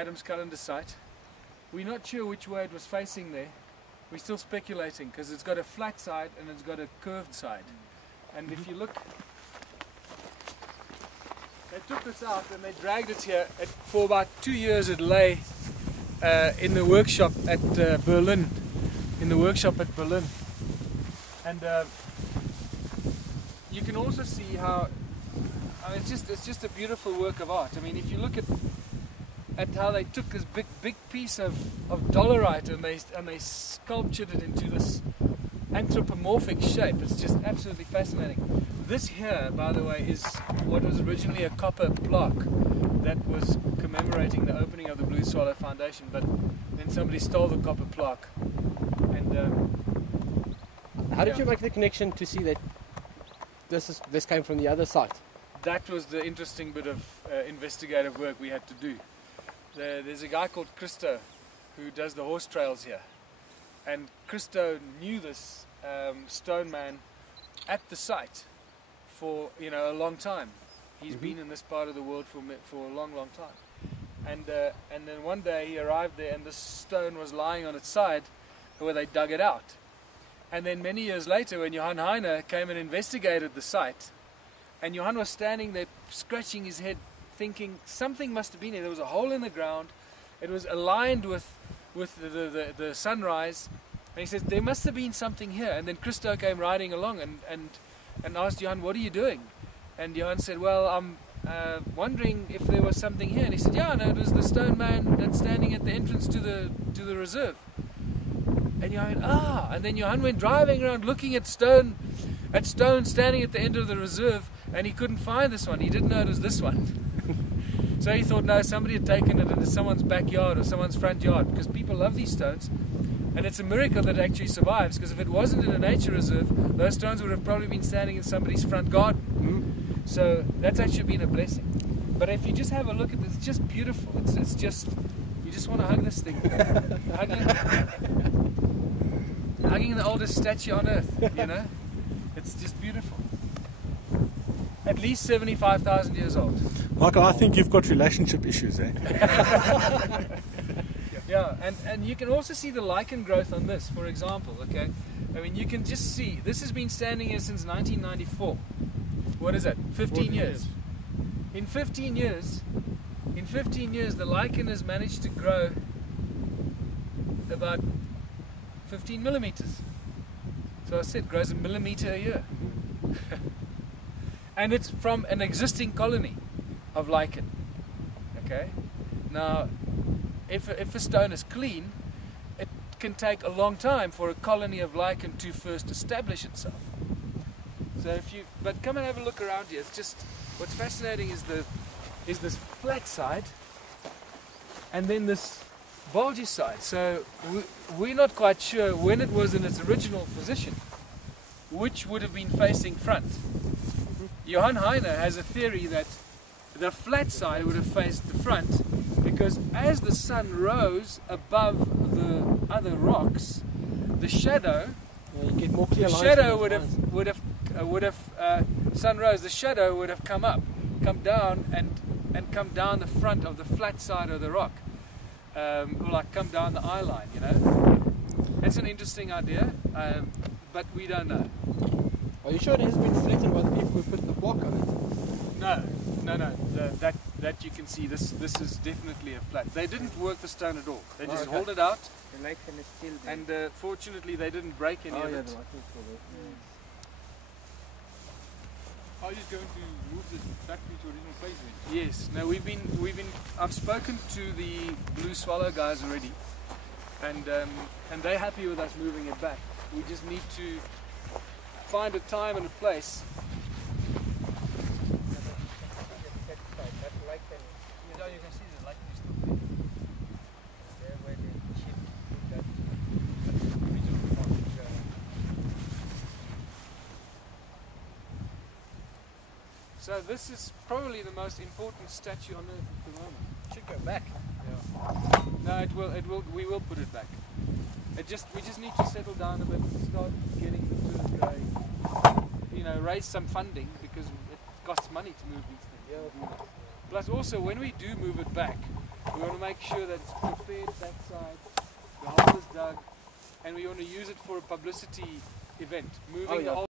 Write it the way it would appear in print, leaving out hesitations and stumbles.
Adam's calendar site. We're not sure which way it was facing there. We're still speculating because it's got a flat side and it's got a curved side. And if you look, they took this out and they dragged it here. For about 2 years it lay in the workshop at Berlin. And you can also see how, I mean, it's just a beautiful work of art. I mean, if you look at how they took this big piece of dolerite and they sculptured it into this anthropomorphic shape. It's just absolutely fascinating. This here, by the way, is what was originally a copper plaque that was commemorating the opening of the Blue Swallow Foundation, but then somebody stole the copper plaque. And how did you make the connection to see that this came from the other side? That was the interesting bit of investigative work we had to do. There's a guy called Christo who does the horse trails here, and Christo knew this stone man at the site for a long time. He's been in this part of the world for a long time, and then one day he arrived there and the stone was lying on its side where they dug it out. And then many years later, when Johann Heine came and investigated the site, and Johann was standing there scratching his head thinking something must have been here. There was a hole in the ground. It was aligned with the sunrise. And he says, there must have been something here. And then Christo came riding along and asked Johann, what are you doing? And Johann said, well, I'm wondering if there was something here. And he said, yeah, no, it was the stone man that's standing at the entrance to the reserve. And Johann went, and then Johann went driving around looking at stone standing at the end of the reserve, and he couldn't find this one. He didn't know it was this one. So he thought, no, somebody had taken it into someone's backyard or someone's front yard, because people love these stones. And it's a miracle that it actually survives, because if it wasn't in a nature reserve, those stones would have probably been standing in somebody's front garden. So that's actually been a blessing. But if you just have a look at this, it's just beautiful. It's just, you just want to hug this thing. Hugging the oldest statue on earth, It's just beautiful. At least 75,000 years old. Michael, I think you've got relationship issues, eh? Yeah, and you can also see the lichen growth on this, for example, okay? I mean, you can just see, this has been standing here since 1994. What is that? 15 years. In 15 years, the lichen has managed to grow about 15 millimeters. So I said, grows a millimeter a year. And it's from an existing colony of lichen. Okay? Now, if a stone is clean, it can take a long time for a colony of lichen to first establish itself. So but come and have a look around here. It's just, what's fascinating is this flat side, and then this bulgy side. So we're not quite sure when it was in its original position, which would have been facing front. Johann Heine has a theory that the flat side would have faced the front, because as the sun rose above the other rocks, the shadow, you get more clear lines. The shadow would have sun rose. The shadow would have come down come down the front of the flat side of the rock, or like come down the eye line. That's an interesting idea, but we don't know. Are you sure it has been flattened by the people who put the block on it? No. That you can see, this is definitely a flat. They didn't work the stone at all. They just hold it out. The lichen is still there. And fortunately they didn't break any of it. Are you going to move this back to its original place then? Yes. No, I've spoken to the Blue Swallow guys already, and they're happy with us moving it back. We just need to find a time and a place. You can see the lichen is still there where the sheep put that original part. So this is probably the most important statue on earth at the moment. It should go back. Yeah. No, we will put it back. We just need to settle down a bit and start getting into raise some funding, because it costs money to move these things. Yeah. Plus also, when we do move it back, We want to make sure that it's prepared that side, the hole is dug, and we want to use it for a publicity event, moving Oh, the yeah. hole